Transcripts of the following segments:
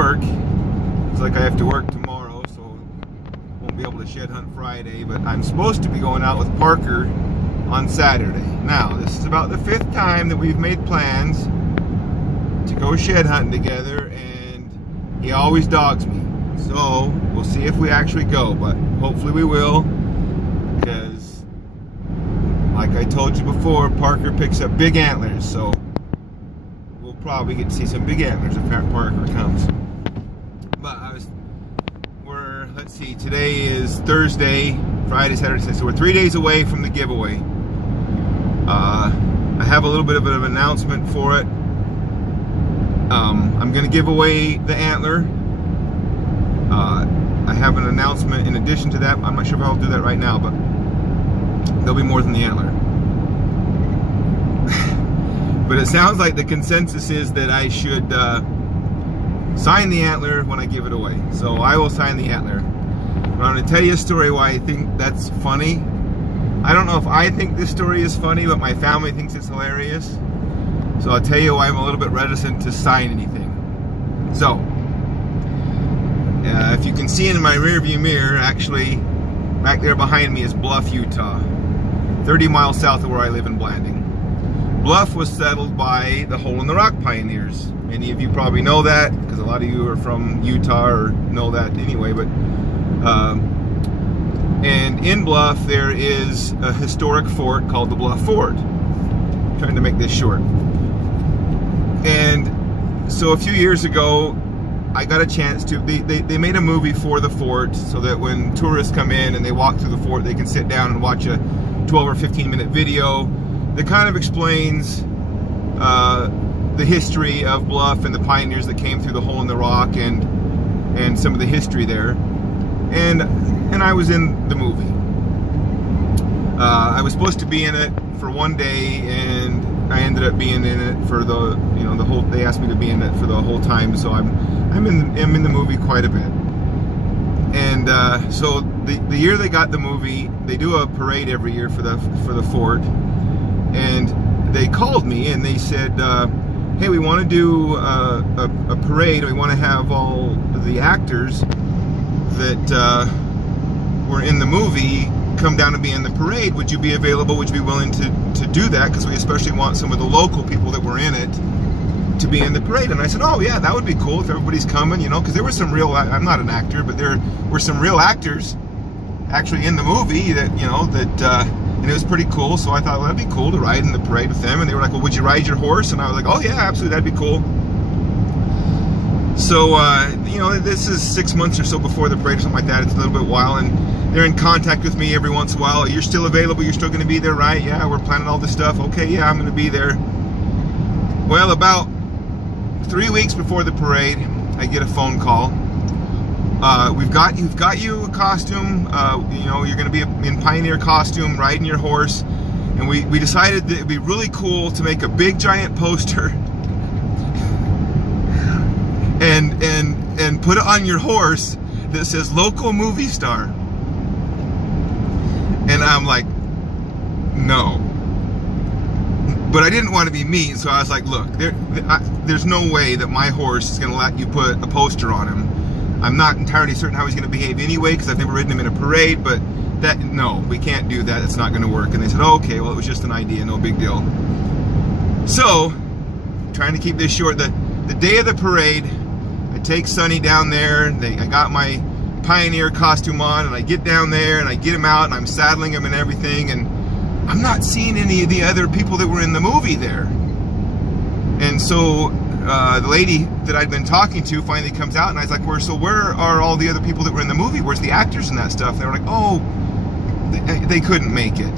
work. It's like I have to work tomorrow, so won't be able to shed hunt Friday, but I'm supposed to be going out with Parker on Saturday. Now, this is about the 5th time that we've made plans to go shed hunting together, and he always dogs me. So we'll see if we actually go, but hopefully we will, because like I told you before, Parker picks up big antlers, so we'll probably get to see some big antlers if Parker comes. But let's see, today is Thursday, Friday, Saturday, Sunday, so we're 3 days away from the giveaway. I have a little bit of an announcement for it. I'm going to give away the antler. I have an announcement in addition to that. I'm not sure if I'll do that right now, but there'll be more than the antler. But it sounds like the consensus is that I should sign the antler when I give it away. So I will sign the antler. But I'm going to tell you a story why I think that's funny. I don't know if I think this story is funny, but my family thinks it's hilarious. So I'll tell you why I'm a little bit reticent to sign anything. So, if you can see in my rearview mirror, actually, back there behind me is Bluff, Utah. 30 miles south of where I live in Blanding. Bluff was settled by the Hole in the Rock pioneers. Many of you probably know that, because a lot of you are from Utah or know that anyway, but and in Bluff there is a historic fort called the Bluff Fort. I'm trying to make this short. And so a few years ago, I got a chance to, they made a movie for the fort so that when tourists come in and they walk through the fort, they can sit down and watch a 12 or 15 minute video that kind of explains the history of Bluff and the pioneers that came through the Hole in the Rock and some of the history there. And I was in the movie. I was supposed to be in it for one day, and I ended up being in it for the whole. They asked me to be in it for the whole time, so I'm in the movie quite a bit. And so the year they got the movie, they do a parade every year for the fort, and they called me and they said, hey, we want to do a parade. We want to have all the actors that were in the movie come down and be in the parade. Would you be available? Would you be willing to do that? Because we especially want some of the local people that were in it to be in the parade. And I said, oh yeah, that would be cool if everybody's coming, because there were some real, I'm not an actor, but there were some real actors actually in the movie that, and it was pretty cool. So I thought, well, that'd be cool to ride in the parade with them. And they were like, well, would you ride your horse? And I was like, oh yeah, absolutely, that'd be cool. So, this is 6 months or so before the parade or something like that. It's a little bit while, and they're in contact with me every once in a while. You're still available? You're still going to be there, right? Yeah, we're planning all this stuff. Okay, yeah, I'm going to be there. Well, about 3 weeks before the parade, I get a phone call. You've got you a costume. You're going to be in pioneer costume, riding your horse. And we decided that it'd be really cool to make a big giant poster and put it on your horse that says local movie star. And I'm like, no. But I didn't want to be mean, so I was like, look, there's no way that my horse is going to let you put a poster on him. I'm not entirely certain how he's going to behave anyway, because I've never ridden him in a parade, but no, we can't do that. It's not going to work. And they said, oh, okay, well, it was just an idea, no big deal. So, trying to keep this short, the day of the parade, I take Sonny down there. I got my pioneer costume on, and I get down there and I get him out and I'm saddling him and everything, and I'm not seeing any of the other people that were in the movie there. And so the lady that I'd been talking to finally comes out, and I was like, where are all the other people that were in the movie? Where's the actors and that stuff? And they were like, oh, they couldn't make it.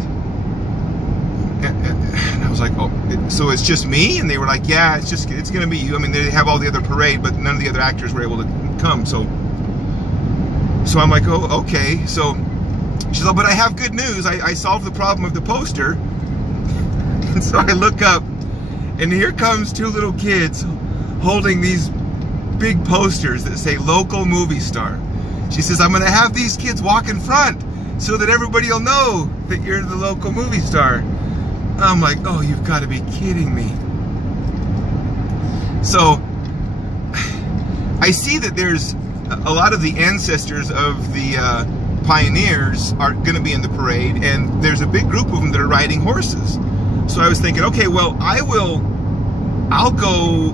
And I was like, oh, so it's just me? And they were like, yeah, it's going to be you. I mean, they have all the other parade, but none of the other actors were able to come. So I'm like, oh, okay. So she's like, but I have good news. I solved the problem of the poster. And so I look up, and here comes two little kids holding these big posters that say local movie star. She says, I'm going to have these kids walk in front so that everybody will know that you're the local movie star. I'm like, oh, you've got to be kidding me. So I see that there's a lot of the ancestors of the pioneers are going to be in the parade, and there's a big group of them that are riding horses. So I was thinking, okay, well, I'll go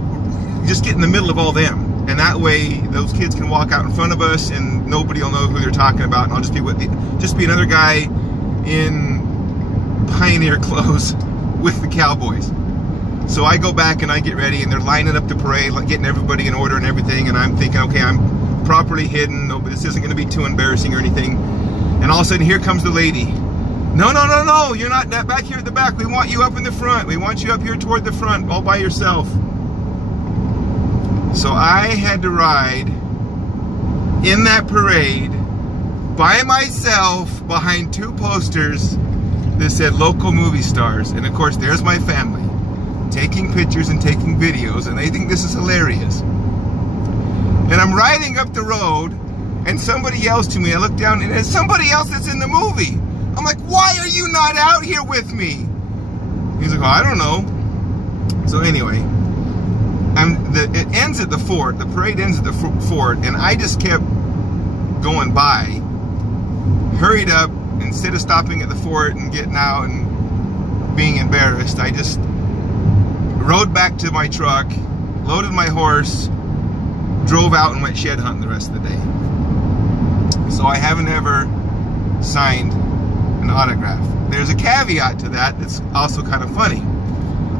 just get in the middle of all them. And that way, those kids can walk out in front of us, and nobody will know who they're talking about. And I'll just be another guy in pioneer clothes with the cowboys. So I go back and I get ready, and they're lining up the parade, like getting everybody in order and everything. And I'm thinking, okay, I'm properly hidden. No, but this isn't going to be too embarrassing or anything. And all of a sudden, here comes the lady. No, no, no, no! You're not back here at the back. We want you up in the front. We want you up here toward the front, all by yourself. So I had to ride in that parade by myself behind two posters that said local movie stars. And of course, there's my family taking pictures and taking videos, and they think this is hilarious. And I'm riding up the road, and somebody yells to me. I look down, and it's somebody else that's in the movie. I'm like, why are you not out here with me? He's like, oh, I don't know. So anyway, it ends at the fort. The parade ends at the fort, and I just kept going by, hurried up. Instead of stopping at the fort and getting out and being embarrassed, I just rode back to my truck, loaded my horse, drove out and went shed hunting the rest of the day. So I haven't ever signed an autograph. There's a caveat to that that's also kind of funny.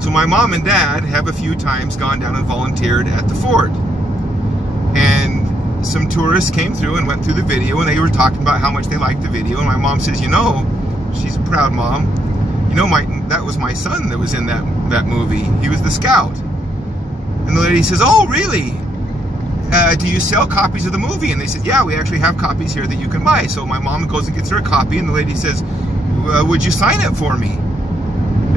So my mom and dad have a few times gone down and volunteered at the fort. And some tourists came through and went through the video, and they were talking about how much they liked the video. And my mom says, you know, she's a proud mom, you know, that was my son that was in that movie. He was the scout. And the lady says, oh, really? Do you sell copies of the movie? And they said, yeah, we actually have copies here that you can buy. So my mom goes and gets her a copy, and the lady says, would you sign it for me?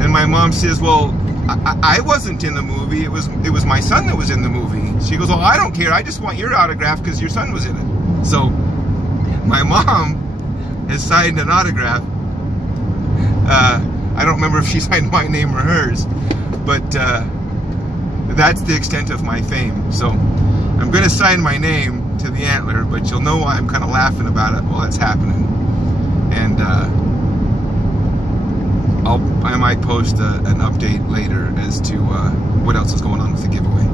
And my mom says, well, I wasn't in the movie. It was my son that was in the movie. She goes, well, I don't care. I just want your autograph because your son was in it. So my mom has signed an autograph. I don't remember if she signed my name or hers, but that's the extent of my fame. So I'm going to sign my name to the antler, but you'll know why I'm kind of laughing about it while it's happening. And I might post an update later as to what else is going on with the giveaway.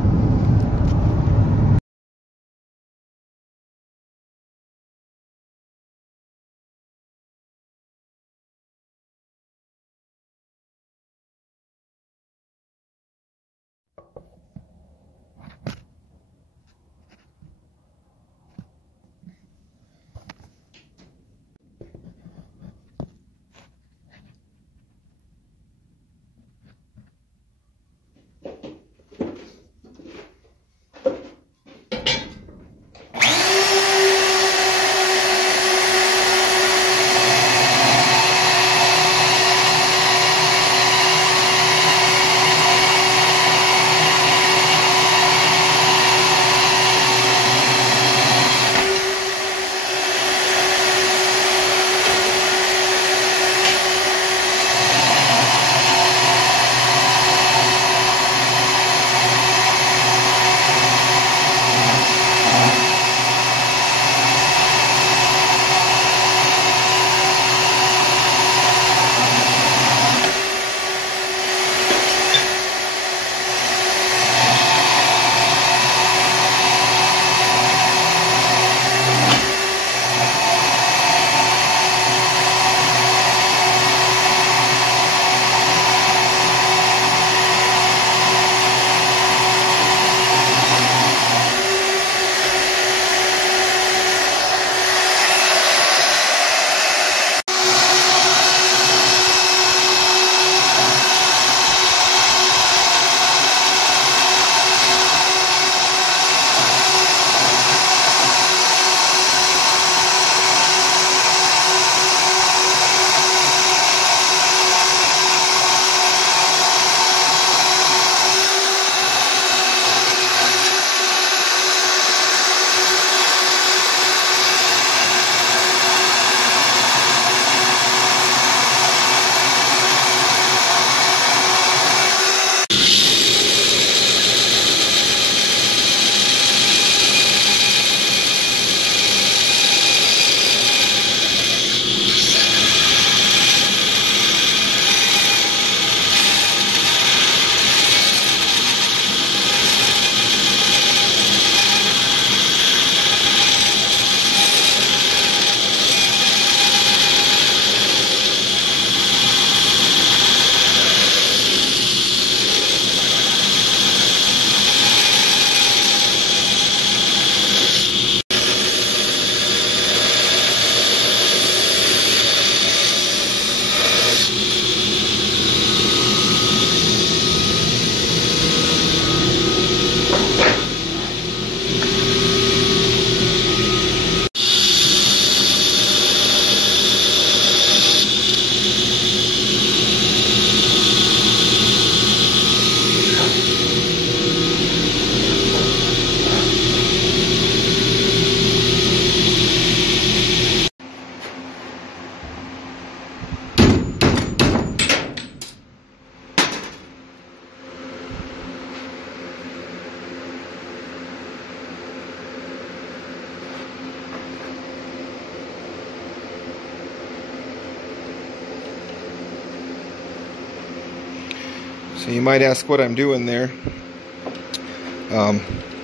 So you might ask what I'm doing there.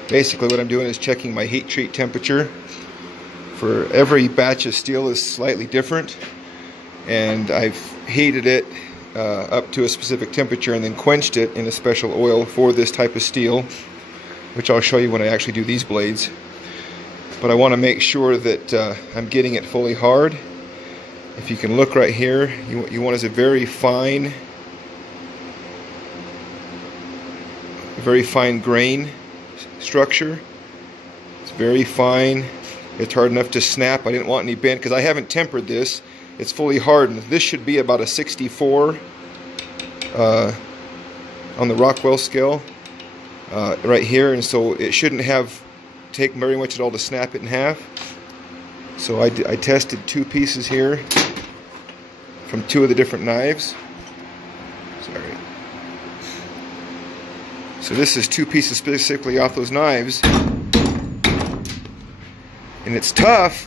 Basically what I'm doing is checking my heat treat temperature. For every batch of steel is slightly different, and I've heated it up to a specific temperature and then quenched it in a special oil for this type of steel, which I'll show you when I actually do these blades. But I want to make sure that I'm getting it fully hard. If you can look right here, you want is a very fine grain structure. It's very fine. It's hard enough to snap. I didn't want any bent because I haven't tempered this. It's fully hardened. This should be about a 64 on the Rockwell scale right here, and so it shouldn't take very much at all to snap it in half. So I tested 2 pieces here from 2 of the different knives. Sorry. So this is 2 pieces specifically off those knives, and it's tough,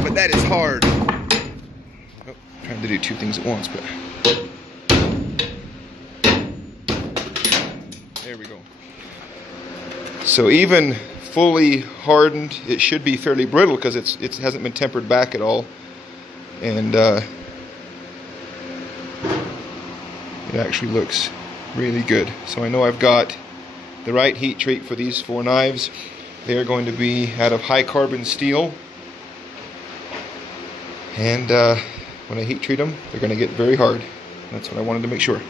but that is hard. Oh, trying to do 2 things at once, but there we go. So even fully hardened, it should be fairly brittle because it hasn't been tempered back at all, and it actually looks really good. So I know I've got the right heat treat for these 4 knives. They are going to be out of high carbon steel, and when I heat treat them, they're going to get very hard. That's what I wanted to make sure.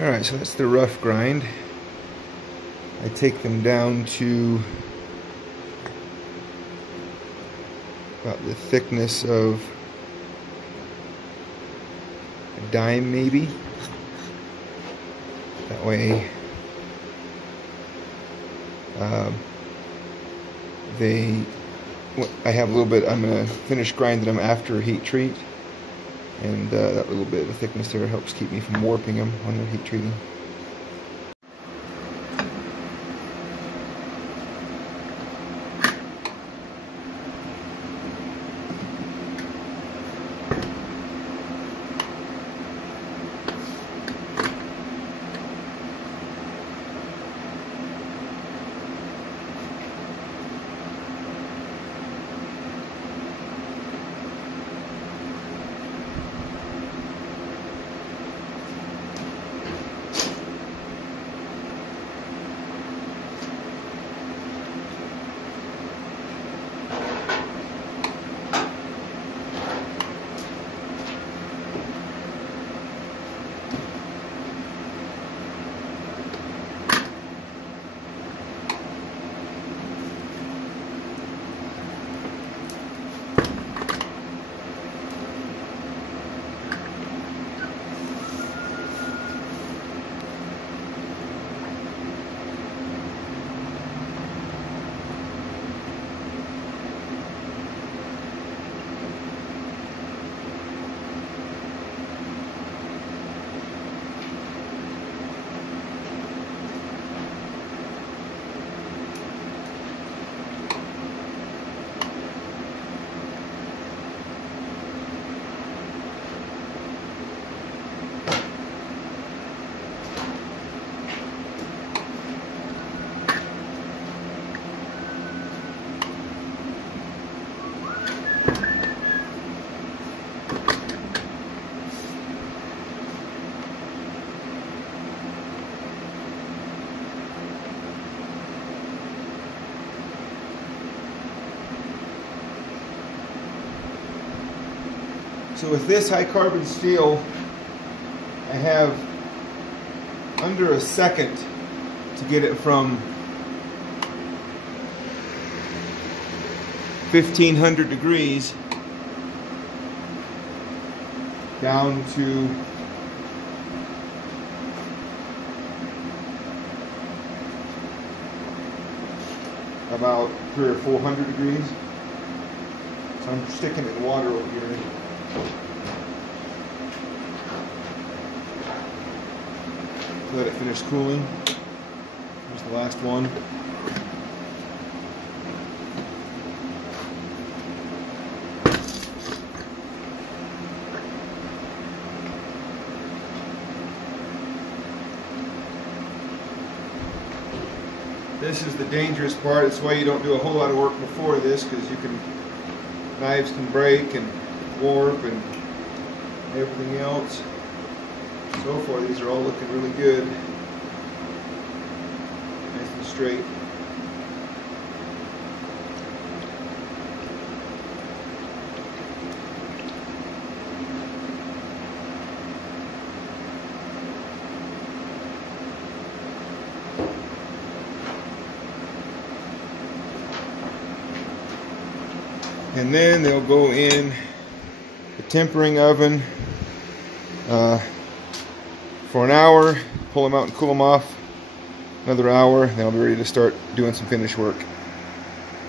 Alright, so that's the rough grind. I take them down to about the thickness of a dime maybe. That way I have a little bit, I'm going to finish grinding them after heat treat. And that little bit of thickness there helps keep me from warping them when they're heat treating. So with this high carbon steel, I have under a second to get it from 1500 degrees down to about 300 or 400 degrees. So I'm sticking it in water over here. Let it finish cooling. Here's the last one. This is the dangerous part. It's why you don't do a whole lot of work before this, because knives can break and warp and everything else. So far, these are all looking really good. Nice and straight. And then they'll go in the tempering oven for an hour, pull them out and cool them off, another hour, and they'll be ready to start doing some finish work.